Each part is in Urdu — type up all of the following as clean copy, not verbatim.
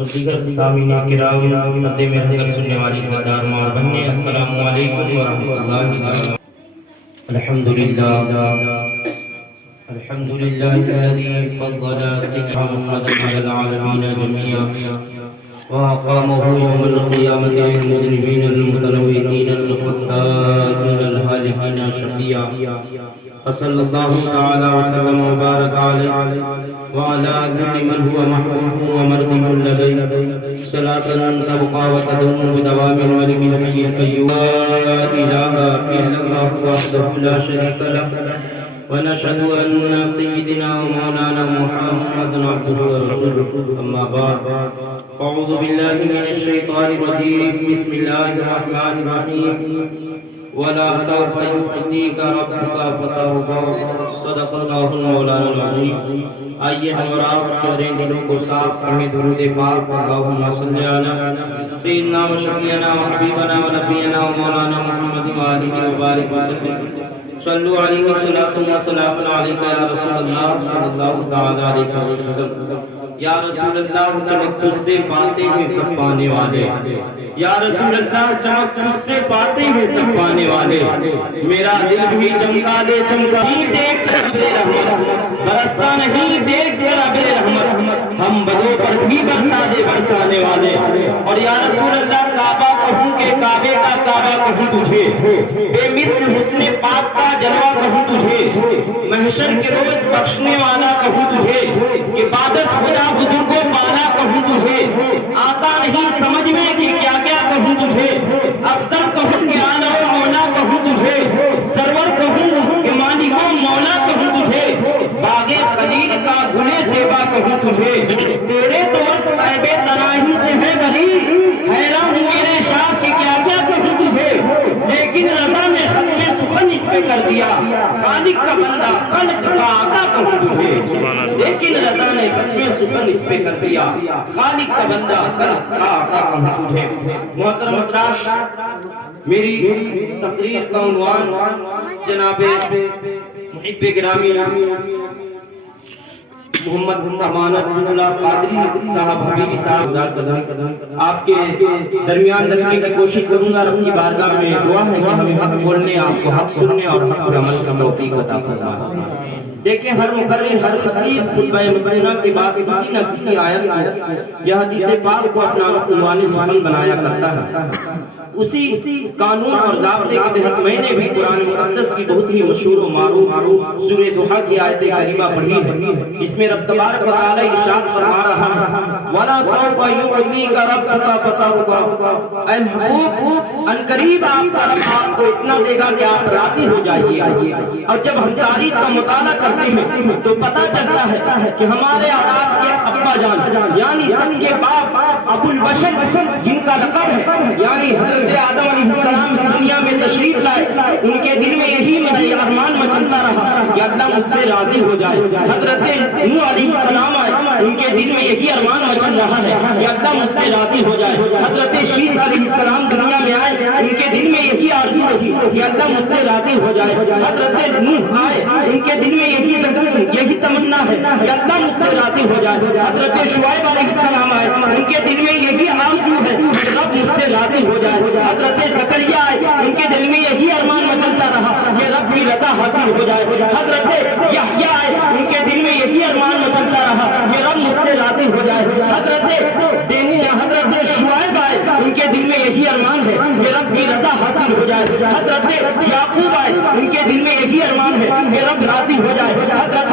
اور دیگر سامعین کرام خدمت میں حضر سننے والی سردار ماں اور بہنیں، السلام علیکم ورحمۃ اللہ وبرکاتہ۔ الحمدللہ الذي فضل ذكر محمد على العالمين جميعا وأقامه يوم القيامة للمذنبين المتلوثين المخطئين الهالكين شفيعا، فصلى الله تعالى وسلم وبارك عليه وعلى كل من هو محبوب ومرضي لديه صلاة تبقى وتدوم بدوام الملك الحي القيوم لا إله إلا الله وحده لا شريك له، ونشهد أن سيدنا ومولانا محمد عبده ورسوله، أما بعد، أعوذ بالله من الشيطان الرجيم، بسم الله الرحمن الرحيم، ولا سوف يعطيك ربك فترضى، صدق اللہ مولانا العظیم۔ آئیے ہم اور آپ کریں دلوں کو صاف، ہمیں درود پاک اللہم صلی علی سیدنا و شفیعنا و حبیبنا و نبینا و مولانا محمد وآلہ وبارک وسلم، صلو علیہ وسلم وسلام علیکہ یا رسول اللہ صلی اللہ تعالی علیہ وسلم۔ یا رسول اللہ چمک تجھ سے پاتے ہیں سب پانے والے، یا رسول اللہ چمک تجھ سے پاتے ہیں سب پانے والے، میرا دل بھی چمکا دے چمکا نہیں دیکھ کر ابر رحمت، برستا نہیں دیکھ کر ابر رحمت، ہم بدوں پر بھی برسا دے برسانے والے۔ اور یا رسول اللہ کعبہ کہوں کہ کعبے کا کعبہ کہوں تجھے، بے مثل حسن پاک کا جلوہ کہوں تجھے، محشر کے روز بخشنے والا کہوں تجھے، کہ بادش خدا بزرگوں بالا کہوں تجھے، آتا نہیں سمجھ میں کہ کیا کیا کہوں تجھے، افضل کہوں کہ آلا و مولا کہوں تجھے، سرور کہوں کہ مالک و مولا کہوں تجھے، باغ خلیل کا گلے زیبا کہوں تجھے، تیرے تو وصف عیب تناہی سے ہے بری، حیران ہوں میرے شاہ کہ کیا کیا کہوں تجھے، لیکن رضا نے ختم سخن اس پہ کر دیا، خالق کا بندہ خلق کا آقا کہوں تجھے، لیکن رضا نے ختم سخن اس پہ کر دیا، خالق کا بندہ خلق کا آقا کہوں تجھے۔ محترم حضرات، میری تقریر کا عنوان جناب محب گرامی محمد امانت اللہ قادری صاحب حبیبی صاحب آپ کے درمیان رکھنے کی کوشش کروں گا۔ رب کی بارگاہ میں دعا ہے کہ ہمیں حق بولنے، آپ کو حق سننے اور حق پر عمل کا توفیق عطا فرمائے۔ دیکھیں، ہر مقرر، ہر خطیب خطبہ مسنونہ کے بعد کسی نہ کسی آیت کو یا حدیث پاک کو اپنا عنوان سخن بنایا کرتا ہے۔ اسی قانون اور ضابطے کے تحت میں نے بھی قرآن مقدس کی بہت ہی مشہور و معروف سورہ ضحیٰ کی آیت کریمہ پڑھی ہے۔ اس میں رب تبارک و تعالی ارشاد فرما رہا ہے، وَلَا سَوْفَ يُعْطِيكَ رَبُّكَ فَتَرْضَىٰ، اے محبوب ان قریب آپ کا رب آپ کو اتنا دے گا کہ آپ راضی ہو جائیے۔ اور جب ہم تاریخ کا مطالعہ کرتے ہیں تو پتہ چلتا ہے کہ ہمارے اور آپ کے ابا جان یعنی سب کے باپ ابو البشر جن کا لقب ہے، یعنی حضرت آدم علیہ السلام اس دنیا میں تشریف لائے، ان کے دل میں یہی ارمان مچلتا رہا کہ اللہ مجھ سے راضی ہو جائے۔ حضرت نوح علیہ السلام آئے، ان کے دل میں یہی ارمان مچل رہا ہے کہ اللہ مجھ سے راضی ہو جائے۔ حضرت شیس علیہ السلام دنیا میں آئے، ان کے دل میں یہی آرزو رہی کہ اللہ مجھ سے راضی ہو جائے۔ حضرت نوح آئے، ان کے دل میں یہی تمنا ہے کہ اللہ مجھ سے راضی ہو جائے۔ حضرت شعیب علیہ السلام آئے، ان کے دل میں یہی آرزو ہے کہ رب مجھ سے راضی ہو جائے۔ حضرت زکریا آئے، ان کے دل میں یہی ارمان مچلتا رہا کہ رب کی رضا حاصل ہو جائے۔ حضرت یحییٰ آئے، ان کے دل میں یہی ارمان مچلتا رہا کہ رب مجھ سے راضی ہو جائے۔ حضرت شعیب آئے، ان کے دل میں یہی ارمان ہے کہ رب کی رضا حاصل ہو جائے۔ حضرت یعقوب آئے، ان کے دل میں یہی ارمان ہے کہ رب راضی ہو جائے۔ حضرت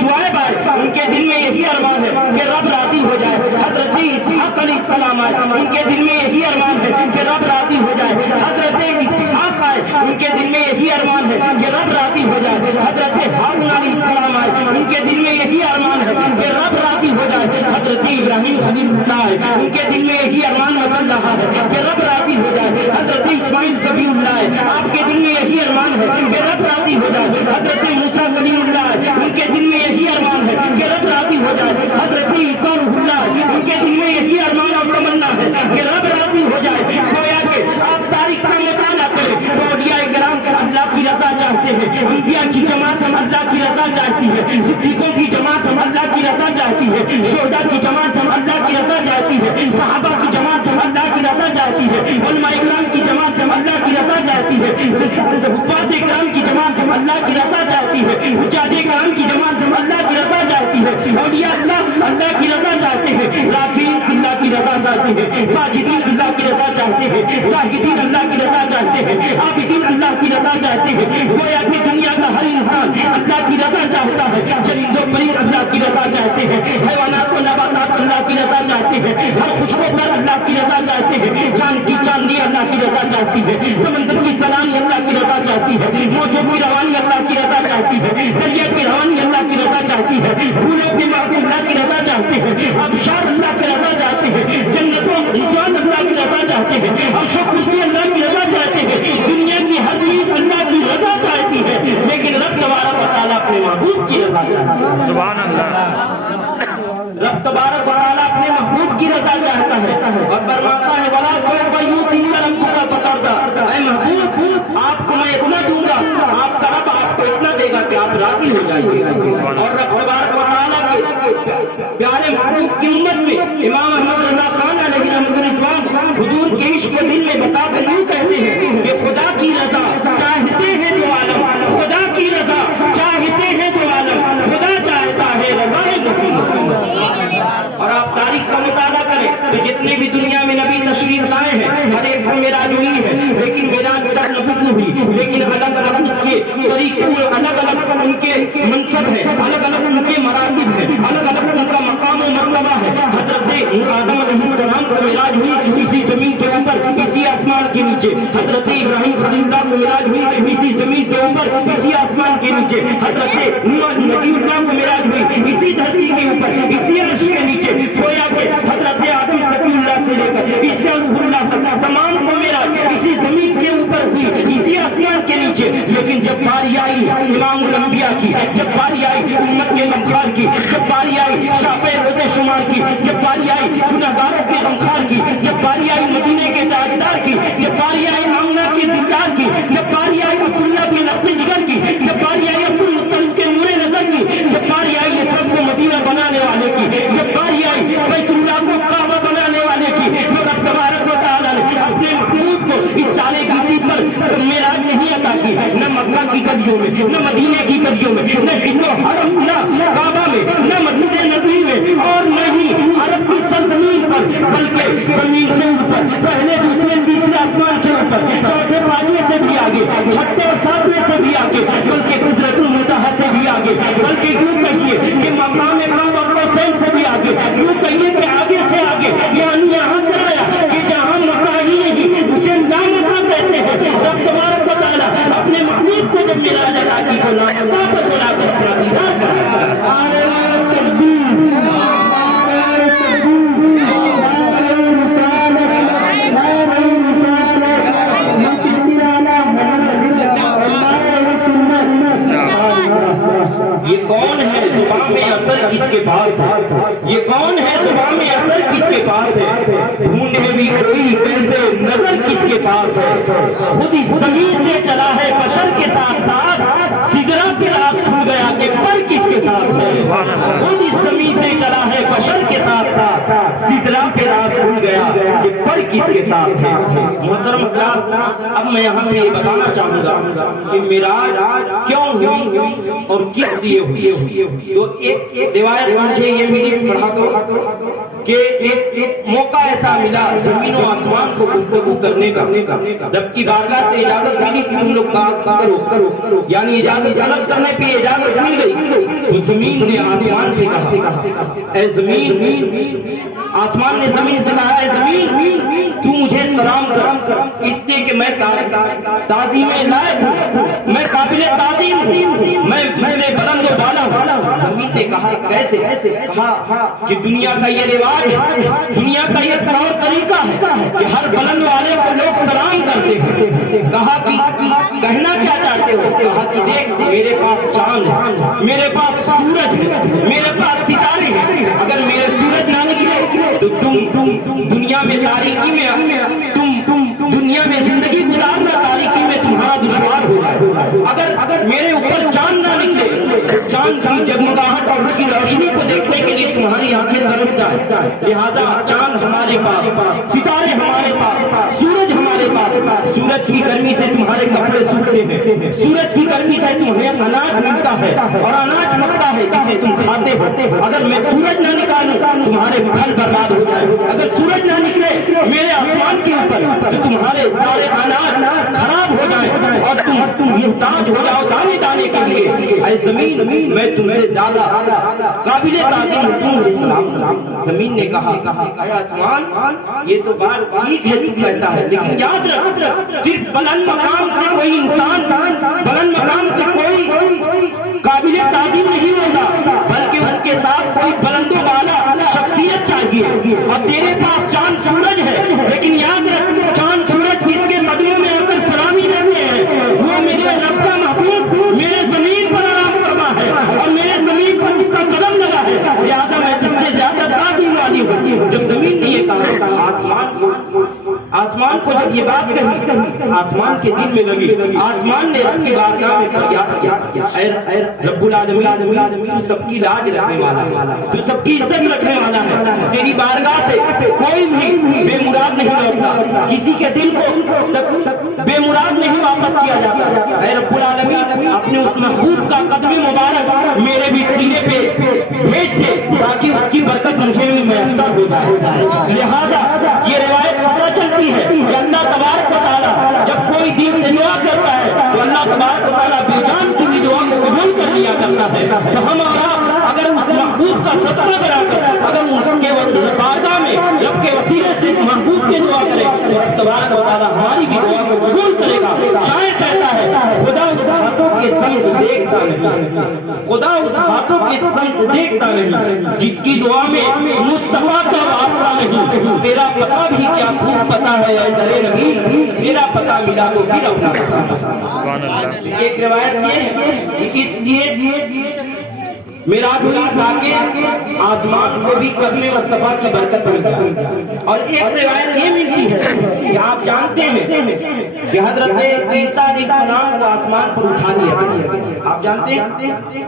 شعیب آئے، ان کے دل میں یہی ارمان ہے کہ رب راضی ہو جائے۔ حضرت اسحاق علیہ السلام آئے، ان کے دل میں یہی ارمان ہے کہ رب راضی ہو جائے۔ حضرت اسحاق آئے، ان کے دل میں یہی ارمان ہے کہ رب راضی ہو جائے۔ حضرت ہارون علیہ السلام آئے، ان کے دل میں یہی ارمان ہے کہ رب راضی ہو جائے۔ حضرت ابراہیم خلیل اللہ آئے، ان کے دل میں یہی ارمان مچل رہا ہے کہ رب راضی ہو جائے۔ حضرت اسماعیل ذبیح اللہ آئے، آپ کے دل میں یہی ارمان ہے کہ رب راضی ہو جائے۔ حضرت موسیٰ کلیم اللہ آئے، ان کے دل میں یہی ارمان ہے کہ رب راضی ہو جائے۔ حضرت عیسیٰ روح اللہ آئے، ان کے دل میں یہی ارمان اور تمنا ہے کہ رب راضی ہو جائے۔ گویا کہ آپ تاریخ کا مطالعہ کریں تو اولیاء کرام اللہ کی رضا چاہتے ہیں، انبیاء کی جماعت اللہ کی رضا چاہتی ہے، صدیقوں کی جماعت اللہ کی رضا چاہتی ہے، شہداء کی جماعت اللہ کی حفاظ کرام کی جماعت اللہ کی رضا چاہتی ہے، حجاج کرام کی جماعت اللہ کی رضا چاہتی ہے، اولیاء اللہ کی رضا چاہتے ہیں، راکعین اللہ کی رضا چاہتے ہیں، ساجدین اللہ کی رضا چاہتے ہیں، زاہدین اللہ کی رضا چاہتے ہیں، عابدین اللہ کی رضا چاہتے ہیں۔ گویا کہ دنیا کا ہر انسان اللہ کی رضا چاہتا ہے، چرند و پرند اللہ کی رضا چاہتے ہیں، حیوانات و نباتات اللہ کی رضا چاہتے ہیں، ہر خوشبو پر اللہ کی رضا چاہتے ہیں، چاند کی چاندنی اللہ کی رضا چاہتی ہے، سمندر کی سلانی اللہ کی رضا چاہتی ہے، موجوں کی روانی اللہ کی رضا چاہتی ہے، دریا کی روانی اللہ کی رضا چاہتی ہے، پھولوں کے محبوب اللہ کی رضا چاہتے ہیں، ابشار اللہ کی رضا چاہتے ہیں، جنتوں رضوان اللہ کی رضا چاہتے ہیں، عرش و کرسی اللہ کی رضا چاہتے ہیں۔ دنیا کی ہر چیز اللہ کی رضا چاہتی ہے، لیکن رب تبارک و تعالیٰ اپنے محبوب کی رضا چاہتا ہے۔ سبحان اللہ۔ رب تبارک و تعالیٰ اپنے محبوب کی رضا چاہتا ہے اور فرماتا ہے وَلَا سَوْفَ يُؤْتِيكَ رَبُّكَ فَتَرْضَىٰ، اے محبوب آپ کو میں اتنا دوں گا، آپ کا رب آپ کو اتنا دے گا کہ آپ راضی ہو جائیں گے۔ اور رب تبارک و تعالیٰ کے پیارے محبوب کی امت میں امام احمد رضا خان علیہ رحمۃ حضور کے عشق کے دل میں بتا کر یوں کہتے ہیں کہ خدا کی رضا چاہتے ہیں تو عالم، خدا کی رضا چاہتے ہیں تو عالم، خدا چاہتا ہے رضا محمد۔ اور آپ تاریخ کا مطالعہ کریں تو جتنے بھی دنیا میں نبی تشریف لائے ہیں ہر ایک کو معراج ہوئی ہے، لیکن معراج سب نبی کو ہوئی، لیکن الگ الگ اس کے طریقے، الگ الگ ان کے منصب ہے، الگ الگ ان کے مراتب ہے، الگ الگ ان کا مقام و مرتبہ ہے۔ حضرت آدم علیہ السلام کو معراج ہوئی اسی زمین کے اوپر، اسی آسمان کے نیچے۔ حضرت ابراہیم خلیل اللہ کو معراج ہوئی اسی زمین کے اوپر، اسی آسمان کے نیچے۔ حضرت نبی اللہ کو معراج ہوئی اسی دھرتی کے اوپر، اسی عرش کے نیچے۔ گویا کہ حضرت آدم صفی اللہ سے لے کر عیسیٰ روح اللہ تک تمام کو معراج اسی زمین کے اوپر ہوئی، اسی آسمان کے نیچے۔ لیکن جب باری آئی امام الانبیاء کی، جب باری آئی امت کے غمخوار کی، جب باری آئی شافع روزے شمار کی، جب باری آئی گنہگاروں کے غمخوار کی، جب باری آئی مدینے کے تاجدار کی، جب باری آئی آمنہ کے دلدار کی، جب باری آئی عبداللہ کے لخت جگر کی، جب باری آئی عبدالمطلب کے نور نظر کی، جب باری آئی یہ سب کو مدینہ بنانے والے کی، جب باری آئی بیت اللہ کو کعبہ بنانے والے کی، جو رب تبارک و تعالیٰ نے اپنے محبوب کو اس تالے کی ٹیپ پر معراج نہیں عطا کی، نہ مکہ کی گلیوں میں، نہ مدینے کی گلیوں میں، نہ ہند و حرم، نہ کعبہ میں، نہ مسجد نبوی میں، اور نہ ہی عرب کی سرزمین پر، بلکہ زمین سے اوپر، پہلے دوسرے تیسرے آسمان سے اوپر، چوتھے پانچویں سے بھی آگے، چھٹے اور ساتویں سے بھی آگے، بلکہ سدرۃ المنتہا سے بھی آگے، بلکہ یوں کہیے کہ مقام قاب قوسین سے بھی آگے، یوں کہیے کہ آگے سے آگے، یعنی یہاں کرایا کہ جہاں مکہ ہی نہیں اسے لامکہ کہتے ہیں۔ رب تبارک و تعالیٰ اپنے محبوب کو جب معراج عطا کی تو لامکہ پر چلا کر اپنا دیدار کرایا۔ یہ کون ہے زبان میں اثر کس کے پاس ہے، یہ کون ہے زبان میں اثر کس کے پاس ہے، ڈھونڈے بھی کوئی کیسے نظر کس کے پاس ہے، خود اس زمین سے چلا ہے بشر کے ساتھ ساتھ، سدرہ پہ راز کھل گیا کہ پر کس کے ساتھ ہے، خود اس زمین سے چلا ہے بشر کے ساتھ ساتھ، سدرہ پہ راز کھل گیا کہ پر کس کے ساتھ ہے۔ محترم حضرات، اب میں یہاں پہ یہ بتانا چاہوں گا کہ معراج کیوں ہوئی اور کس لیے ہوئی۔ تو ایک روایت مجھے یہ ملی، پڑھا تو کہ ایک موقع ایسا ملا زمین و آسمان کو گفتگو کرنے کا، جب کی بارگاہ سے اجازت ملی کہ تم لوگ بات کرو، یعنی اجازت طلب کرنے پہ اجازت مل گئی تو زمین نے آسمان سے کہا اے زمین، آسمان نے زمین سے کہا اے زمین تو مجھے سلام کر، اس لیے کہ میں تعظیم لائق ہوں، میں قابل تعظیم ہوں، میں تجھ سے بلند و بالا ہوں۔ زمین نے کہا کیسے؟ کہا کہ دنیا کا یہ رواج ہے، دنیا کا یہ طور طریقہ ہے کہ ہر بلند والے کو لوگ سلام کرتے ہیں۔ کہا کہ کہنا کیا چاہتے ہو؟ کہا کہ دیکھ میرے پاس چاند ہے، میرے پاس سورج ہے، میرے پاس ستارے ہیں، اگر میرے سورج نہ نکلے تو تم دنیا میں تاریکی میں تم دنیا میں زندگی گزارنا تاریکی میں تمہارا دشوار ہوگا۔ اگر میرے اوپر چاند نہ نکلے تو چاند کی جگمگاہٹ اور اس کی روشنی کو دیکھنے کے لیے تمہاری آنکھیں طرف جائے، لہذا چاند ہمارے پاس، ستارے ہمارے پاس، سورج ہمارے پاس، سورج کی گرمی سے تمہارے کپڑے سوکھتے ہیں، سورج کی گرمی سے تمہیں اناج ملتا ہے اور اناج پکتا ہے جسے تم کھاتے ہو۔ اگر میں سورج نہ نکالوں تمہارے پھل برباد ہو جائے، اگر سورج نہ نکلے میرے آسمان کے اوپر تو تمہارے سارے اناج خراب ہو جائیں اور تم محتاج ہو جاؤ دانے دانے کے لیے۔ اے زمین، میں تم سے زیادہ قابل تعظیم ہوں۔ زمین نے کہا اے آسمان، یہ تو بات ٹھیک ہے تو کہتا ہے، لیکن یاد رکھ صرف بلند مقام سے کوئی انسان، بلند مقام سے کوئی قابل تعظیم نہیں ہوگا، بلکہ اس کے ساتھ کوئی بلند و بالا شخصیت چاہیے۔ اور تیرے پاس چاند سورج ہے، لیکن یاد رکھ چاند سورج جس کے قدموں میں آ کر سلامی دیتے ہیں وہ میرے رب کا محبوب میرے زمین پر آرام فرما ہے اور میرے زمین پر اس کا قدم لگا ہے، لہٰذا میں تجھ سے زیادہ تعظیم والی ہوں۔ جب زمین نے یہ کہا آسمان کو جب یہ بات کہی، آسمان کے دل میں لگی، آسمان نے رب کی بارگاہ میں فریاد کیا، اے رب العالمین، تو سب کی لاج رکھنے والا ہے، تو سب کی عزت رکھنے والا ہے، تیری بارگاہ سے کوئی بھی بے مراد نہیں لوٹتا، کسی کے دل کو بے مراد نہیں واپس کیا جاتا۔ اے رب العالمین، اپنے اس محبوب کا قدم مبارک میرے بھی سینے پہ بھیج دے تاکہ اس کی برکت مجھے بھی میسر ہو جائے۔ لہذا یہ روایت پتہ چلتی ہے کہ اللہ تبارک و تعالیٰ جب کوئی دل سے دعا کرتا ہے تو اللہ تبارک و تعالیٰ بے جان کی بھی دعا کو قبول کر لیا کرتا ہے۔ تو ہم اور آپ اگر اس محبوب کا صدقہ بنا کر اگر ان کے بارگاہ میں رب کے وسیلے سے محبوب کی دعا کرے تو رب تبارک و تعالیٰ ہماری بھی دعا کو قبول کرے گا۔ شاعر کہتا ہے خدا اس ہاتھوں کی سمت دیکھتا نہیں، خدا اس ہاتھوں کی سمت دیکھتا نہیں جس کی دعا میں مصطفیٰ کا واسطہ نہیں۔ تیرا پتہ بھی کیا خوب پتہ ہے اے درے نبی، تیرا پتہ ملا تو پھر اپنا پتہ۔ ایک روایت یہ ہے کہ اس لیے میراج ہوئی تاکہ آسمان کو بھی قدم مصطفیٰ کی برکت مل جائے۔ اور ایک روایت یہ ملتی ہے کہ آپ جانتے ہیں کہ حضرت عیسیٰ علیہ السلام کو آسمان پر اٹھا لیا، آپ جانتے ہیں۔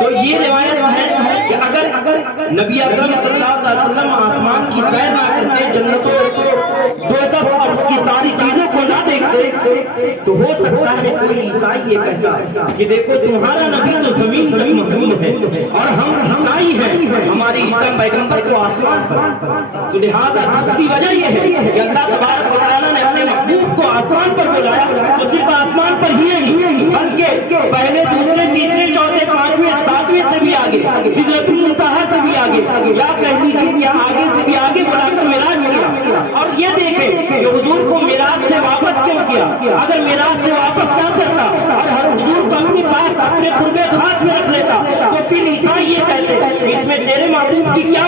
تو یہ روایت ہے کہ اگر نبی اکرم صلی اللہ علیہ وسلم آسمان کی سیر نہ کرتے، جنت و دوزخ اور اس کی ساری چیزوں کو نہ دیکھتے تو ہو سکتا ہے کوئی عیسائی یہ کہتا کہ دیکھو تمہارا نبی تو زمین تک محمود ہے اور ہم عیسائی ہیں، ہماری عیسیٰ پیغمبر کو آسمان پر۔ تو لہذا دوسری وجہ یہ ہے کہ اللہ تبارک و تعالیٰ نے اپنے محبوب کو آسمان پر بلایا تو صرف آسمان پر ہی نہیں بلکہ پہلے دوسرے تیسرے چوتھے پانچویں ساتویں سے بھی آگے، سدرۃ المنتہا سے بھی آگے، یا کہہ لیجیے کیا آگے سے بھی آگے بلا کر معراج کیا۔ اور یہ دیکھیں کہ حضور کو معراج سے واپس کیوں کیا؟ اگر معراج سے واپس نہ کرتا اور ہر حضور کو اپنے پاس اپنے قربے خاص میں رکھ لیتا تو پھر عیسائی یہ کہتے کہ اس میں تیرے محبوب کی کیا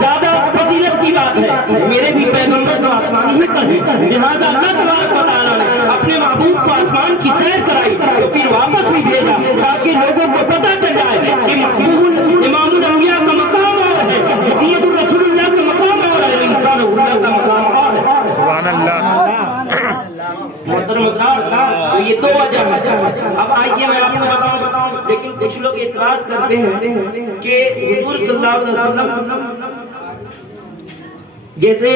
زیادہ فضیلت کی بات ہے، میرے بھی پیغمبر تو آسمانی ہی پر ہے۔ لہٰذا اللہ تبارک و تعالیٰ نے اپنے محبوب کو آسمان کی سیر کرائی تو پھر واپس بھی بھیجا تاکہ لوگوں کو پتہ چل جائے کہ محبوب امام الانبیاء کا مقام اور ہے، محمد رسول اللہ کا مقام اور ہے، انسان اللہ کا مقام اور ہے۔ سبحان اللہ۔ محترم حضرات، تو یہ دو وجہ ہے۔ اب آئیے میں آپ کو بتاؤں، لیکن کچھ لوگ اعتراض کرتے ہیں کہ حضور صلی اللہ علیہ وسلم جیسے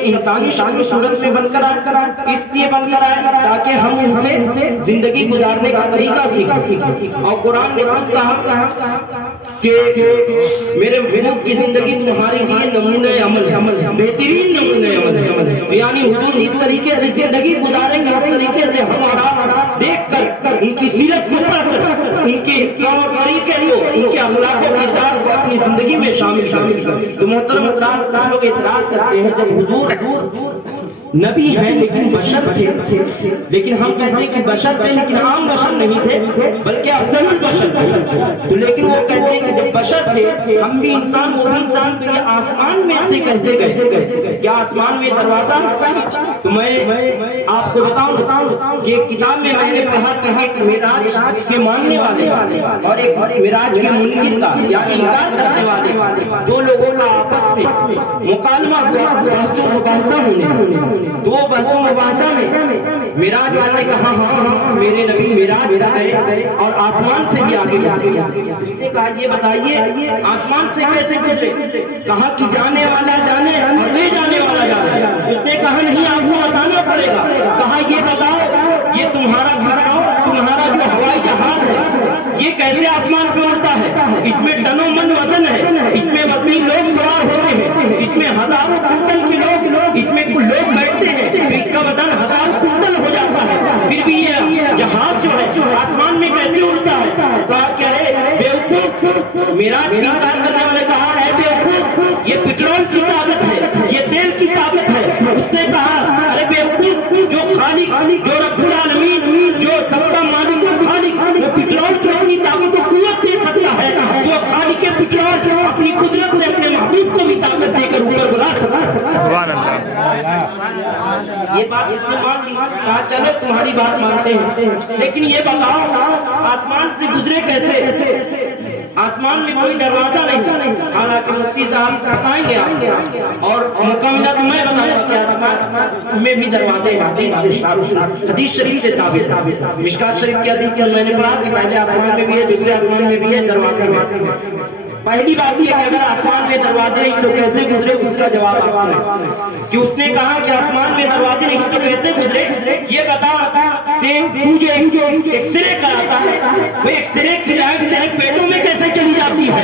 انسانی شکل و صورت میں بن کر آئے، اس لیے بن کر آئے تاکہ ہم ان سے زندگی گزارنے کا طریقہ سیکھیں۔ اور قرآن نے خود کہا کہ میرے محبوب کی زندگی تمہارے لیے نمونہ عمل ہے، بہترین نمونہ عمل ہے۔ یعنی حضور جس طریقے سے زندگی گزاریں گے اس طریقے سے ہم اور آپ دیکھ کر ان کی سیرت کو پڑھ کر ان کے طور طریقے کو، ان کے اخلاق و کردار کو اپنی زندگی میں شامل کریں۔ تو محترم حضرات، کچھ لوگ اعتراض کرتے ہیں جب حضور نبی ہیں لیکن بشر تھے، لیکن ہم کہتے ہیں کہ بشر تھے لیکن عام بشر نہیں تھے بلکہ افضل البشر تھے۔ تو لیکن وہ کہتے ہیں کہ جب بشر تھے ہم بھی انسان، وہ بھی انسان، تو یہ آسمان میں سے کیسے گئے؟ کیا آسمان میں دروازہ؟ تو میں آپ کو بتاؤں کہ کتاب میں نے پڑھا کہ معراج کے ماننے والے اور ایک معراج کے منکر کا یعنی انکار کرنے والے دو لوگوں کا آپس میں مکالمہ ہوا، بحث ہونے دو بحث و مباحثہ میں معراج والے نے کہا ہاں میرے نبی معراج گئے اور آسمان سے بھی آگے گزرے. اس نے کہا یہ بتائیے آسمان سے کیسے گزرے؟ کہا کہ جانے والا جانے لے جانے والا جانے. اس نے کہا نہیں آپ کو بتانا پڑے گا. کہا یہ بتاؤ یہ تمہارا جو ہوائی جہاز ہے یہ کیسے آسمان پہ اڑتا ہے؟ اس میں ٹنوں من وزن ہے, اس میں وزنی لوگ سوار ہوتے ہیں, اس میں ہزاروں کنٹل کے لوگ اس میں لوگ بیٹھتے ہیں, تو اس کا وزن 1000 کنٹل ہو جاتا ہے. پھر بھی یہ جہاز جو ہے آسمان میں کیسے اڑتا ہے؟ کہا کہ ارے بیوقوف, معراج کی انکار کرنے والے کہا ہے بیوقوف یہ پٹرول کی طاقت ہے, یہ تیل کی طاقت ہے. اس نے کہا ارے بیوقوف جو خالق جو رب العالمین جو سب کا مالک و خالق وہ پٹرول کی اپنی طاقت و قوت دے سکتا ہے, وہ خالق پٹرول اپنی قدرت سے اپنے محبوب کو بھی طاقت دے کر اوپر بلا سکتا ہے. سبحان اللہ. یہ بات اس نے مان لی. کہا چلو تمہاری بات مانتے ہیں, لیکن یہ بتاؤ آسمان سے گزرے کیسے؟ آسمان میں کوئی دروازہ نہیں. حالانکہ مفتی صاحب بتائیں گے اور مکمل تو میں بتاؤں گا کہ آسمان میں بھی دروازے ہیں. حدیث شریف سے ثابت, مشکات شریف کی حدیث کے میں نے پڑھا کہ پہلے آسمان میں بھی ہے دوسرے آسمان میں بھی ہے دروازے ہیں. پہلی بات یہ کہ اگر آسمان میں دروازے نہیں تو کیسے گزرے, اس کا جواب آپ نے کہ اس نے کہا کہ آسمان میں دروازے نہیں تو کیسے گزرے. یہ بتا کہ تو جو ایکس رے کراتا ہے وہ ایکس رے کی لائٹ تیرے پیٹوں میں کیسے چلی جاتی ہے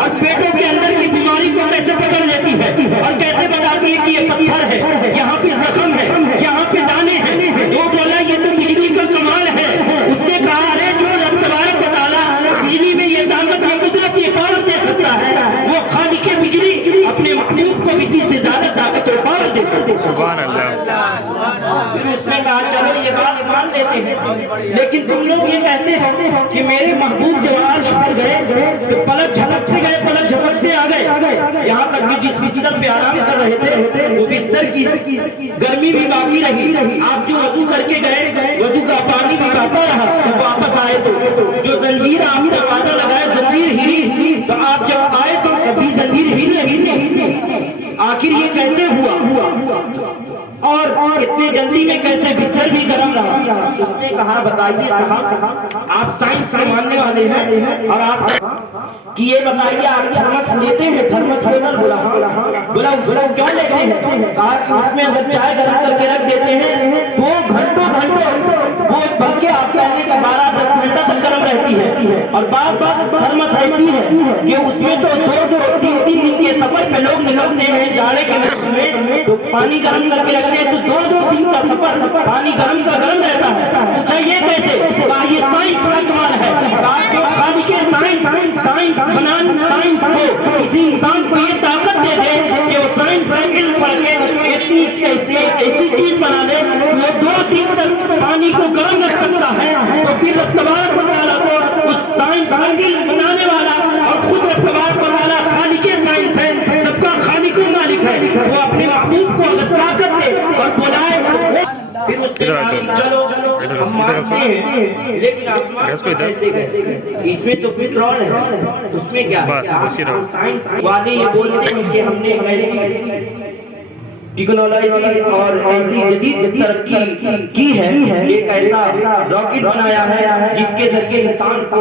اور پیٹوں کے اندر کی بیماری کو کیسے پکڑ لیتی ہے اور کیسے بتاتی ہے کہ یہ پتھر ہے, یہاں پہ زخم ہے, یہاں پہ دانے ہیں. تو بولا یہ تو بجلی کا کمال ہے. اس نے کہا ارے جو رب تبارک و تعالیٰ بجلی میں یہ طاقت یہ قدرت یہ پاور دے سکتا ہے وہ خالق بجلی اپنے محبوب کو بجلی سے زیادہ طاقت اور پاور دے سکتا ہے. سبحان اللہ. پھر اس نے کہا چلو یہ بات مان لیتے ہیں, لیکن تم لوگ یہ کہتے ہیں کہ میرے محبوب جب عرش پر گئے تو پلک جھپکتے گئے, پلک جھپکتے آ گئے, یہاں تک کہ جس بستر پہ آرام کر رہے تھے وہ بستر کی گرمی بھی باقی رہی. آپ جو وضو کر کے گئے وضو کا پانی بھی بہتا رہا, جب واپس آئے تو جو زنجیر آپ دروازہ لگائے زنجیر ہلی, تو آپ جب آئے تو کبھی زنجیر ہل رہی تھی. آخر یہ کیسے ہوا اور اتنے جلدی میں کیسے بستر بھی گرم رہا؟ اس نے کہا بتائیے صاحب آپ سائنس کے ماننے والے ہیں اور آپ کہ یہ بتائیے آپ تھرمس لیتے ہیں, تھرمس بوتل. بولا اس کو کیوں لیتے ہیں؟ کہا کہ اس میں اگر چائے گرم کر کے رکھ دیتے ہیں تو گھنٹوں وہ بلکہ آپ کہنے کا 12-10 گھنٹہ تک گرم رہتی ہے. اور بعض تھرمس ایسی ہے کہ اس میں تو 2-3 دن کے سفر پہ لوگ نکلتے ہیں جاڑے کے موسم میں, تو پانی گرم کر کے رکھتے ہیں تو 2-2 دن کا سفر پانی گرم کا گرم رہتا ہے. پوچھا یہ کیسے؟ کہا یہ سائنس کا کمال ہے. کہا جو خالق سائنس کو کسی انسان کو یہ طاقت دے دے کہ وہ سائنس کا علم پڑھ کے ایسی چیز بنا دے کہ وہ 2 دن تک پانی کو گرم رکھ سکتا ہے, تو پھر رب تبارک و تعالیٰ کو اس سائنس کا علم بنانے والا اور خود رب تبارک و تعالیٰ خالق سائنس ہے, سب کا خالق و مالک ہے, وہ اپنے محبوب کو اگر طاقت دے اور بلائے پھر اس کے چلو ہم مانتے ہیں, لیکن آسمان کیسے گئے؟ اس میں تو پیٹرول ہے, اس میں کیا ہے؟ سائنس والے یہ بولتے ہیں کہ ہم نے ایسی ٹیکنالوجی اور ایسی جدید ترقی کی ہے, ایک ایسا راکٹ بنایا ہے جس کے ذریعے انسان کو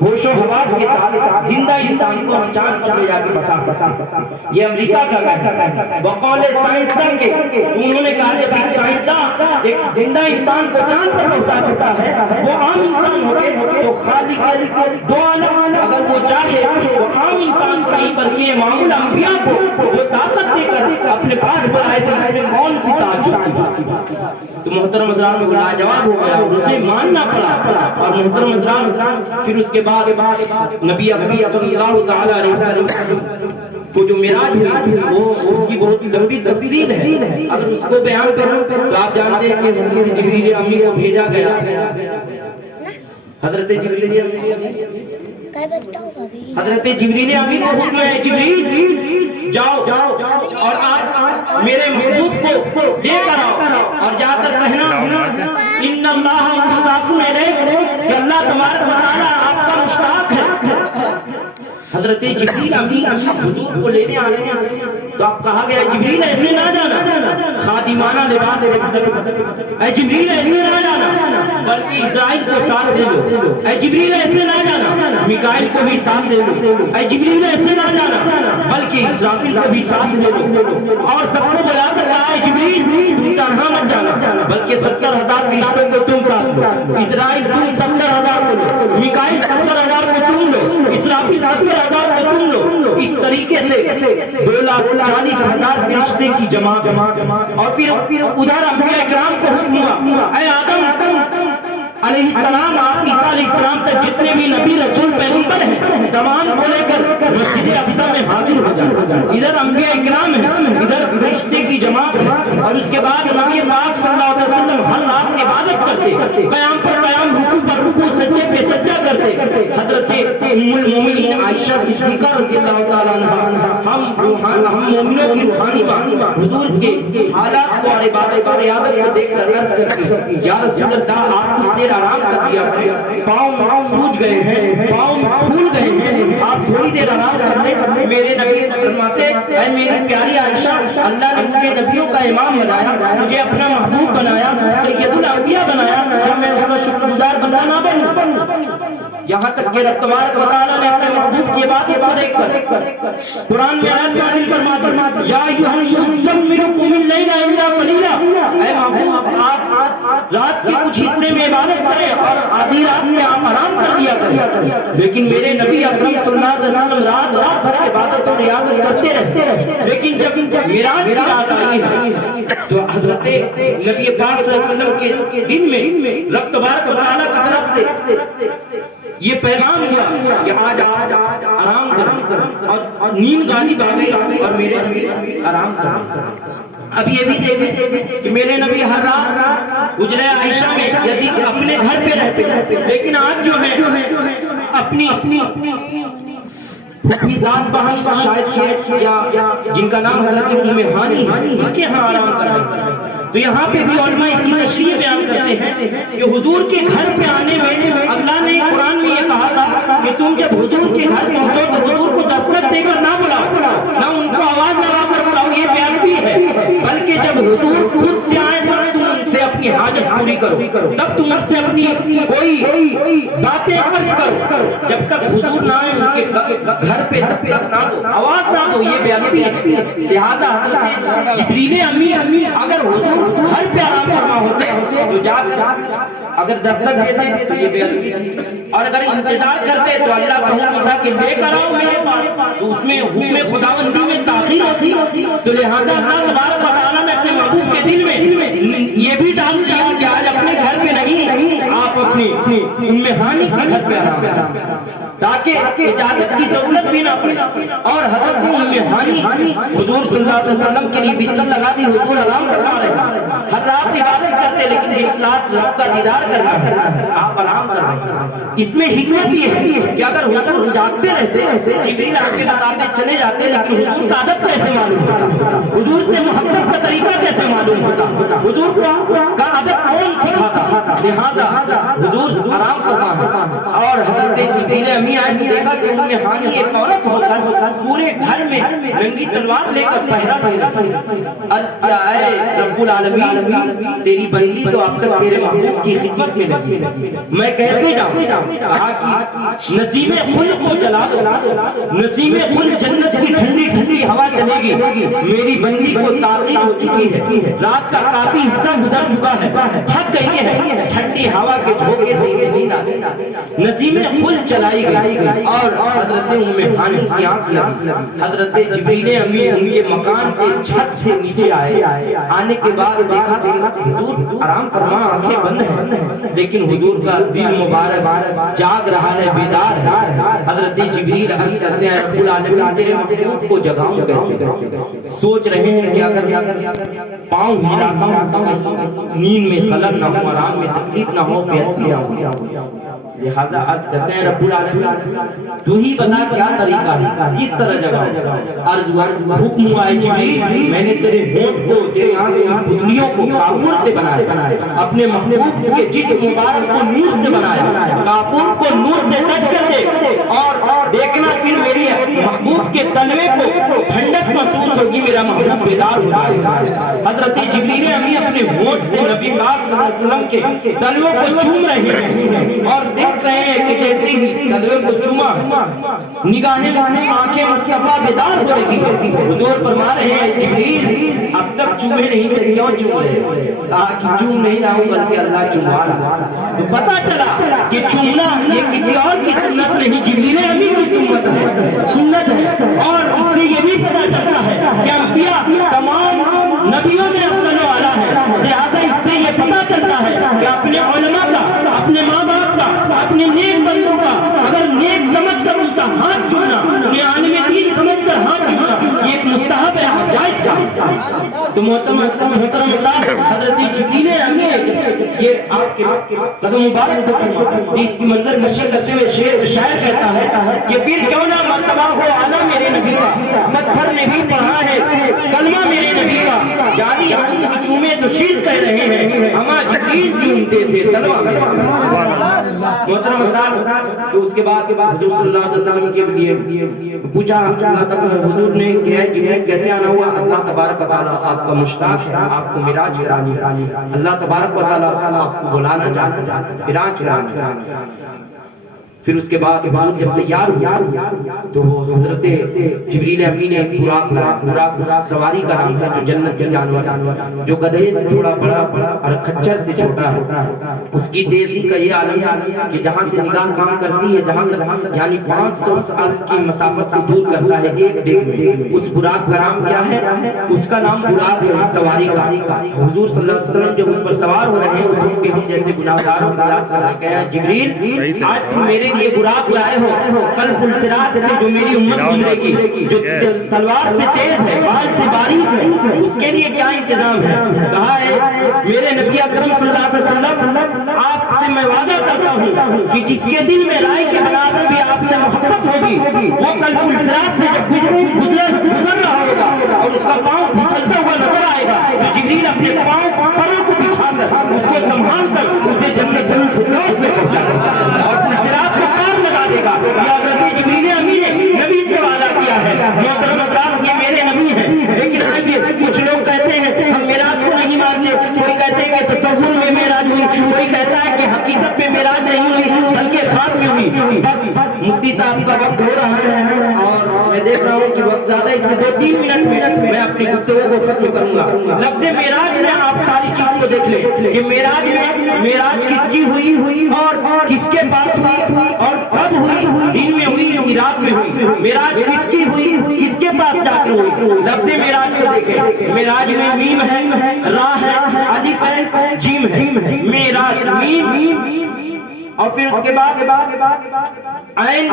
ہوش و حواس کے ساتھ زندہ انسان کو چاند پر لے جا کے بتا سکتا. یہ امریکہ کا ہے بقول سائنسداں کے. انہوں نے کہا جب ایک سائنسداں ایک زندہ انسان کو چاند پر پہنچا سکتا ہے وہ عام انسان ہو گئے تو خالق دو عالم اگر وہ چاہے وہ عام انسان نہیں بلکہ امام الانبیاء کو وہ طاقت دے کر اپنے پاس بنائے تو اس میں کون سی تعجب کی بات؟ تو محترم حضرات کو لاجواب ہو گیا اور اسے ماننا پڑا. اور محترم حضرات پھر اس کے بعد نبی اکرم صلی اللہ تعالی علیہ وسلم کو جو معراج ہوئی وہ اس کی بہت لمبی تفصیل ہے. اگر اس کو بیان کروں تو آپ جانتے ہیں کہ حضرت جبریل امی کو بھیجا گیا. حضرت جبریل امی کو حکم ہے جبریل جاؤ اور آج میرے محبوب کو لے کر آؤ اور جا کر کہنا ان اللہ مشتاق الیک کہ اللہ تبارک و تعالیٰ آپ کا مشتاق ہے. حضرت جبریل امین حضور کو لینے آ رہے ہیں تو اب کہا گیا جبریل ایسے نہ جانا، خادمانہ لباس اے جبریل ایسے نہ جانا بلکہ اسرائیل کو ساتھ دے لو، اے جبریل ایسے نہ جانا میکائیل کو بھی ساتھ دے لو، اے جبریل ایسے نہ جانا بلکہ اسرافیل کو بھی ساتھ دے لو، اور سب کو بلا کر کہا ہے جبریل تم تنہا مت جانا بلکہ 70,000 فرشتوں کو تم ساتھ لو، اسرائیل تم 70,000 کو لو، میکائیل 70,000 کو تم لو، اسرافیل 70,000 کو تم لو، اس طریقے سے 2,40,000 فرشتے کی جماعت، اور پھر ادھر انبیاء اکرام کو حکم ہوا اے آدم علیہ السلام، آپ عیسیٰ علیہ السلام تک جتنے بھی نبی رسول پیغمبر ہیں تمام کو لے کر مسجد اقصی میں حاضر ہو جائیں، ادھر انبیاء اکرام ہیں ادھر فرشتے کی جماعت ہے، اور اس کے بعد نبی پاک صلی اللہ علیہ وسلم ہر رات عبادت کرتے، قیام پر قیام، رکوع پر رکوع، سجدے پہ سجدہ کرتے۔ حضرت ام المومنین عائشہ صدیقہ رضی اللہ تعالیٰ عنہا ہم مومنوں کی روحانی ماں حضور کے حالات کو اور عبادت اور عیادت کو دیکھ کر عرض کرتی یا رسول اللہ آپ کچھ دیر آرام کر دیا کریں، پاؤں سوج گئے ہیں، پاؤں پھول گئے ہیں، آپ تھوڑی دیر آرام کر لیں۔ میرے نبی فرماتے اے میری پیاری عائشہ، اللہ نے مجھے نبیوں کا امام بنایا، مجھے اپنا محبوب بنایا، سید الانبیاء بنایا، کیا میں اس کا شکر گزار بندہ نہ بنوں؟ یہاں تک کہ رب تبارک و تعالیٰ نے اپنے محبوب کی عبادت کو دیکھ کر قرآن میں آیت نازل فرماتے یا ایھا المزمل قم اللیل الا قلیلا، اے محبوب آپ رات کے کچھ حصے میں عبادت کریں اور آدھی رات میں آپ آرام کر لیا کریں، لیکن میرے نبی اکرم صلی اللہ علیہ وسلم رات بھر عبادت اور ریاضت کرتے رہتے، لیکن جب معراج کی رات آئی ہے تو حضرت نبی پاک صلی اللہ علیہ وسلم کے دن میں رب تبارک و تعالیٰ کی طرف سے یہ پیغام ہوا کہ آج آرام کریں، اور نیند غالب آ گئی اور میرے نبی آرام کریں۔ اب یہ بھی دیکھیں کہ میرے نبی ہر رات حجرہ عائشہ میں یدی اپنے گھر پہ رہتے، لیکن آج جو ہے اپنی ذات بہن شاید یا جن کا نام حضرت ام ہانی ہے ان کے ہاں آرام کر رہے ہیں۔ تو یہاں پہ بھی علماء اس کی تشریح بیان کرتے ہیں کہ حضور کے گھر پہ آنے میں اللہ نے قرآن میں یہ کہا تھا کہ تم جب حضور کے گھر پہنچو تو حضور کو دستک دے کر نہ بلاؤ، نہ ان کو آواز لگا کر بلاؤ، یہ بیان بھی ہے، بلکہ جب حضور خود سے آئے تب تم ان سے اپنی حاجت پوری کرو، تب تم ان سے اپنی کوئی باتیں عرض کرو، جب تک حضور نہ آئے ان کے گھر پہ دستک نہ دو، آواز نہ دو، یہ بیان بھی ہے۔ لہذا حضرت جبریل امی اگر حضور گھر پہ آرام فرما ہوتے تو جا کر اگر دستک دیتے تو یہ بیان، اور اگر انتظار کرتے تو اللہ کا حکم تھا کہ لے کر آؤ میرے پاس، تو اس میں حکم خداوندی میں تاخیر ہوتی، تو لہذا اللہ تبارک و تعالیٰ نے اپنے محبوب کے دل میں یہ بھی ڈال دیا کہ آج اپنے گھر پہ نہیں، آپ اپنی ام ہانی کے گھر پہ آرام تاکہ اجازت کی ضرورت بھی نہ پڑے۔ اور حضرت ام ہانی حضور صلی اللہ علیہ وسلم کے لیے بستر لگا دی، حضور آرام فرما رہے ہیں، ہر رات عبادت کرتے، لیکن جس رات رب کا دیدار کرنا ہے آپ آرام کر رہے ہیں۔ اس میں حکمت یہ ہے کہ اگر حضور جاگتے رہتے جبریل آ کے بتاتے چلے جاتے، لیکن حضور کا ادب کیسے معلوم ہوتا، حضور سے محبت کا طریقہ کیسے معلوم ہوتا، حضور کا ادب کون سکھاتا؟ لہذا حضور آرام فرما ہے۔ اور حضرت جبریل امی آئے تو دیکھا کہ ام ہانی ایک عورت ہو کر پورے گھر میں ننگی تلوار لے کر پہرا دے رہی، عرض کیا اے رب العالمین تیری بندی تو اب تک تیرے محبوب کی خدمت میں لگی، میں کیسے جاؤں؟ کہا کہ نسیم خلد کو جلا دو، نسیم خلد جنت کی ٹھنڈی ٹھنڈی ہوا چلے گی، میری بندی کو تاخیر ہو چکی ہے، رات کا کافی حصہ گزر چکا ہے، تھک گئی ہے، ٹھنڈی ہوا کے جھونکے سے اسے نیند آ گئی، نسیم خلد چلائی گئی، اور حضرت ام ہانی کی آنکھ لگی۔ حضرت جبریل امی ان کے مکان کے چھت سے نیچے آئے، آنے کے بعد دیکھا کہ حضور آرام فرما آنکھیں بند ہیں، لیکن حضور کا دل مبارک جاگ رہا ہے، بیدار ہے۔ حضرت جبریل عرض کرتے ہیں رب العالمین تیرے محبوب کو جگاؤں کیسے؟ سوچ رہے ہیں کہ اگر پاؤں ہلاتا ہوں نیند میں خلل نہ ہو، آرام میں تکلیف نہ ہو، پیاسی نہ ہو۔ لہذا عرض کرتے ہیں رب العالمین تو ہی بتا کیا طریقہ ہے، کس طرح جگہ عرض حکم ہوا ہے جبریل میں نے تیرے ہونٹ کو تیرے آنکھ کی پھلیوں کو کافور سے بنایا، اپنے محبوب کے جسم مبارک کو نور سے بنایا، کافور کو نور سے ٹچ کر دے اور دیکھنا پھر میری محبوب کے تلوے کو ٹھنڈک محسوس ہوگی، میرا محبوب بیدار ہو جائے گا۔ حضرت جبریل امی اپنے ہونٹ سے نبی پاک صلی اللہ علیہ وسلم کے تلووں کو چوم رہے ہیں اور دیکھ رہے ہیں کہ جیسے ہی تلوے کو چوما نگاہیں سے آنکھیں مصطفیٰ بیدار ہو رہی ہے۔ حضور فرما رہے ہیں جبریل اب تک چومے نہیں تھے کیوں چوم رہے؟ کہا کہ چوم نہیں رہا ہوں بلکہ اللہ چوما رہا۔ تو پتا چلا کہ چومنا یہ کسی اور کی سنت نہیں، جبریل امی کی سنت ہے۔ اور اس سے یہ بھی پتا چلتا ہے کہ انبیاء تمام نبیوں میں افضل و اعلیٰ ہے، لہذا اس سے یہ پتا چلتا ہے کہ اپنے علماء کا، اپنے ماں باپ کا، اپنے نیک بندوں کا اگر نیک سمجھ کر ان کا ہاتھ چومنا، انہیں عالم دین سمجھ کر ہاتھ چومنا یہ ایک مستحب ہے اور جائز کا۔ تو محترم اللہ حضرت جبریل امی نے یہ آپ کے قدم مبارک کو چوما، اس کی منظر کشی کرتے ہوئے شاعر کہتا ہے کہ پھر کیوں نہ مرتبہ ہو اعلیٰ میرے نبی کا، پتھر نے بھی پڑھا ہے کلمہ میرے نبی کا، جاری ہم چومے تو شرک کہہ رہے ہیں، ہما جبریل چومتے تھے تلوہ محترم اللہ۔ تو اس کے بعد حضور صلی اللہ علیہ وسلم کے لیے پوچھا اللہ تک حضور نے کہ جبریل کیسے آنا ہوا؟ اللہ تبارک و تعالیٰ آپ کا مشتاق ہے، آپ کو معراج کرانی، اللہ تبارک و تعالیٰ آپ کو بلانا چاہتا ہے، معراج کرانا۔ پھر اس کے بعد جب تیار ہوا تو حضرت جبریل امی نے براق سواری کا نام ہے جو جنت کے جانور جو گدھے سے تھوڑا بڑا اور خچر سے چھوٹا ہے، اس کی تیزی کا یہ عالم ہے کہ جہاں سے نگاہ کام کرتی ہے جہاں یعنی 500 سال کی مسافت کو دور کرتا ہے ایک ڈیگ میں۔ اس براق کا نام کیا ہے؟ اس کا نام براق ہے، اس سواری کا۔ حضور صلی اللہ علیہ وسلم جب اس پر سوار ہو رہے ہیں اس وقت ہم جیسے گناہگاروں کو یاد کر رہے ہیں جبریل آج تم میرے یہ براق لائے ہو، کل پلسرات سے جو میری امت گزرے گی، جو تلوار سے تیز ہے، بال سے باریک ہے، اس کے لیے کیا انتظام ہے؟ کہا ہے میرے نبی اکرم صلی اللہ علیہ وسلم آپ سے میں وعدہ کرتا ہوں کہ جس کے دل میں رائے کے برابر بھی آپ سے محبت ہوگی وہ کل پلسرات سے جب گزر رہا ہوگا اور اس کا پاؤں پھسلتا ہوا نظر آئے گا تو جبریل اپنے پروں کو بچھا کر اس کو سنبھال کر اسے جنت الفردوس میں پہنچا دے اور پلسرات میں پار لگا دے گا۔ یہ حضرت جبریل امی نے نبی سے وعدہ کیا ہے۔ محترم حضرات یہ میرے نبی ہیں، لیکن آئیے کچھ لوگ کہتے ہیں ہم معراج کو نہیں مانتے، کوئی کہتے ہیں کہ تصور میں معراج ہوئی، کوئی کہتا ہے کہ حقیقت میں معراج نہیں ہوئی بلکہ خواب میں ہوئی۔ بس مفتی صاحب کا وقت ہو رہا ہے اور میں دیکھ رہا ہوں کہ وقت زیادہ اس میں 2-3 منٹ میں اپنی گفتگو کو ختم کروں گا۔ لفظ معراج میں آپ ساری چیز کو دیکھ لیں کہ معراج میں معراج کس کی ہوئی اور کس کے پاس ہوئی اور کب ہوئی، دن میں ہوئی کہ رات میں ہوئی، معراج کس کی ہوئی، کس کے پاس جا کر ہوئی۔ لفظ معراج کو دیکھیں، معراج میں میم ہے، را ہے، الف ہے، جیم ہے، معراج میم اور پھر اس کے بعد عین،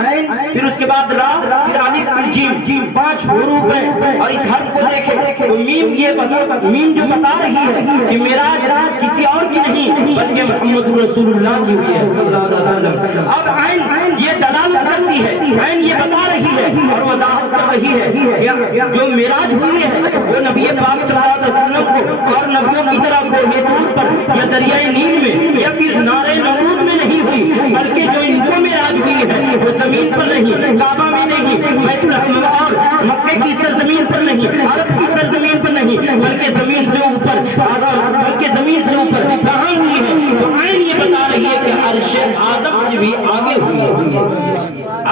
پھر اس کے بعد را، پھر الف، پھر جیم، 5 حروف ہیں اور اس حرف کو دیکھیں تو میم جو بتا رہی ہے کہ معراج کسی اور کی نہیں بلکہ محمد رسول اللہ کی ہوئی ہے صلی اللہ علیہ وسلم۔ اب عین یہ دلالت کرتی ہے، عین یہ بتا رہی ہے اور وضاحت کر رہی ہے کہ جو معراج ہوئی ہے وہ نبی پاک صلی اللہ علیہ وسلم کو اور نبیوں کی طرح کوہ طور پر یا دریائے نیل میں یا پھر نارے نمرود میں نہیں ہوئی بلکہ جو ان کو معراج ہوئی ہے وہ زمین پر نہیں، کعبہ میں نہیں، بیت الحرام اور مکے کی سرزمین پر نہیں، عرب کی سرزمین پر نہیں بلکہ زمین سے اوپر، بلکہ زمین سے اوپر کہاں ہوئی ہے؟ تو عین یہ بتا رہی ہے کہ عرش اعظم سے بھی آگے ہوئی ہے۔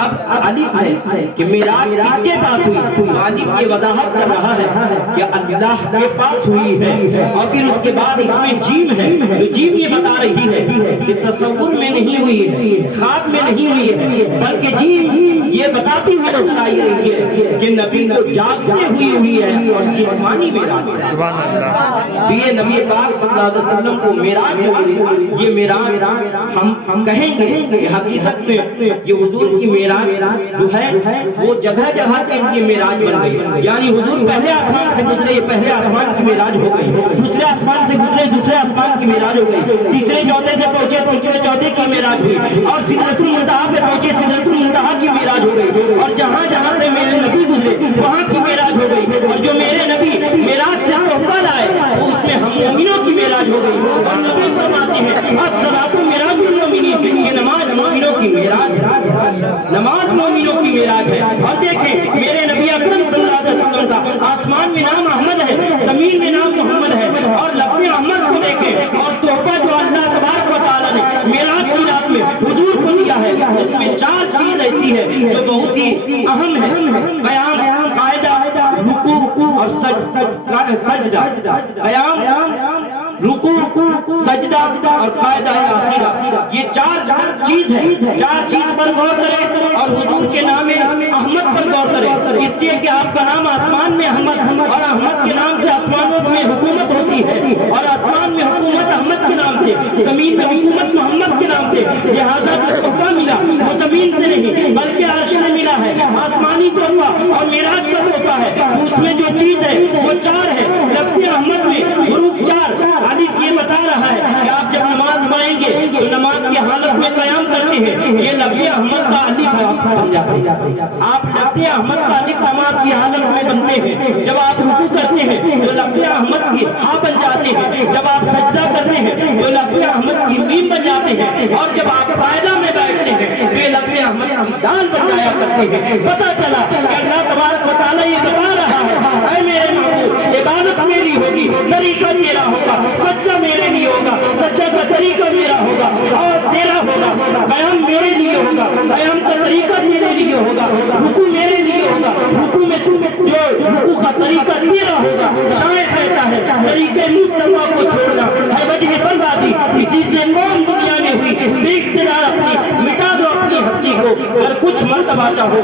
اب الف ہے کہ معراج کس کے پاس ہوئی، الف یہ وضاحت کر رہا ہے کہ اللہ کے پاس ہوئی ہے اور پھر اس کے بعد اس میں جیم ہے تو جیم یہ بتا رہی ہے کہ تصور میں نہیں ہوئی ہے، خواب میں نہیں ہوئی ہے بلکہ جیم یہ بتاتی ہوئی بتائی رہی ہے کہ نبی کو جاگتے ہوئی ہے اور جسمانی معراج ہے۔ سبحان اللہ۔ یہ نبی پاک صلی اللہ علیہ وسلم کو معراج ہوئی، یہ معراج ہم کہیں گے کہ حقیقت میں یہ حضور کی معراج جو ہے وہ جگہ جگہ کے لیے معراج بن گئی، یعنی حضور پہلے آسمان سے گزرے، پہلے آسمان کی معراج ہو گئی، دوسرے آسمان سے گزرے، دوسرے آسمان کی معراج ہو گئی، تیسرے چوتھے سے پہنچے، تیسرے چوتھے کی معراج ہوئی، اور سدرۃ المنتہا پہ پہنچے، سدرۃ المنتہا کی معراج ہو گئی، اور جہاں جہاں سے میرے نبی گزرے وہاں کی معراج ہو گئی، اور جو میرے نبی معراج سے تحفہ لائے تو اس میں ہم مومنوں کی معراج ہو گئی، اور نبی فرماتے ہیں الصلاۃ معراج المومنین، یہ نماز مومنوں کی معراج ہے، نماز مومنوں کی معراج ہے۔ اور دیکھیں میرے نبی اکرم صلی اللہ علیہ وسلم کا آسمان میں نام احمد ہے، زمین میں نام محمد ہے، اور لفظ احمد کو دیکھیں، اور تحفہ جو اللہ تبارک و تعالیٰ نے معراج کی رات میں حضور کو دیا ہے، اس میں 4 چیز ایسی ہے جو بہت ہی اہم ہے: قیام، قاعدہ، رکوع اور سجدہ، قیام، رکوع، سجدہ اور قاعدہ آخرہ، یہ 4 چیز ہے، 4 چیز پر غور کریں، اور حضور کے نام احمد پر غور کریں، اس لیے کہ آپ کا نام آسمان میں احمد، اور احمد کے نام سے آسمانوں میں حکومت ہوتی ہے، اور آسمان میں حکومت احمد کے نام سے، زمین میں حکومت محمد کے نام سے، لہذا جو تحفہ ملا وہ زمین سے نہیں بلکہ عرش سے ملا ہے، آسمانی تحفہ اور معراج کا تحفہ ہے، تو اس میں جو چیز ہے وہ 4 ہے۔ لفظ احمد میں حروف 4، حدیث یہ بتا رہا ہے کہ آپ جب نماز پڑھیں گے تو نماز کی حالت میں قیام کرتے ہیں، یہ لفظ احمد کا الف بن جاتے ہیں، آپ لفظ احمد کا الف نماز کی حالت میں بنتے ہیں، جب آپ رکوع کرتے ہیں تو لفظ احمد کی ہاں بن جاتے ہیں، جب آپ سجدہ کرتے ہیں تو لفظ احمد کی میم بن جاتے ہیں، اور جب آپ قاعدہ میں بیٹھتے ہیں تو یہ لفظ احمد کی دال بن جایا کرتے ہیں۔ پتہ چلا کہ اللہ تبارک و تعالیٰ یہ بتا رہا ہے اے میرے محبوب عبادت میری ہوگی، طریقہ تیرا ہوگا، سجدہ میرے لیے ہوگا، سجدہ کا طریقہ میرا ہوگا اور تیرا ہوگا، قیام میرے لیے ہوگا، قیام کا طریقہ تیرے لیے ہوگا، رکوع میرے لیے ہوگا، رکوع میں جو رکوع کا طریقہ تیرا ہوگا۔ شاعر کہتا ہے طریقے مصطفیٰ کو چھوڑنا ہے وجہ بربادی، اسی سے قوم دنیا میں ہوئی بے اقتدار اپنی، مٹا دو اپنی ہستی کو اگر کچھ مرتبہ چاہو،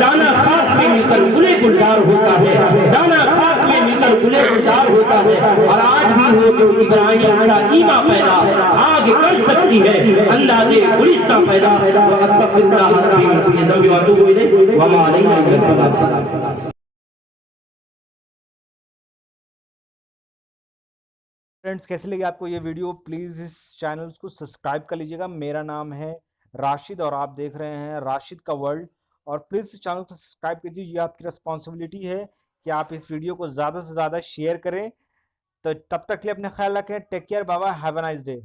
دانا خاک میں مل کر گلے گلزار ہوتا ہے، دانا خاک میں مل کر گلے گلزار ہوتا ہے، اور آج بھی ہو جو ابراہیم سا ایما پیدا آگ کر سکتی ہے اندازے گلستہ پیدا، واستغفر اللہ ربی من کل ذنب واتوب الیہ وما علینا الا البلاغ۔ فرینڈز کیسے لگی آپ کو یہ ویڈیو؟ پلیز اس چینل کو سبسکرائب کر لیجئے گا۔ میرا نام ہے راشد اور آپ دیکھ رہے ہیں راشد کا ورلڈ، اور پلیز اس چینل کو سبسکرائب کیجئے، یہ آپ کی رسپانسبلٹی ہے کہ آپ اس ویڈیو کو زیادہ سے زیادہ شیئر کریں۔ تو تب تک کے لیے اپنا خیال رکھیں، take care, bye bye, have a nice day.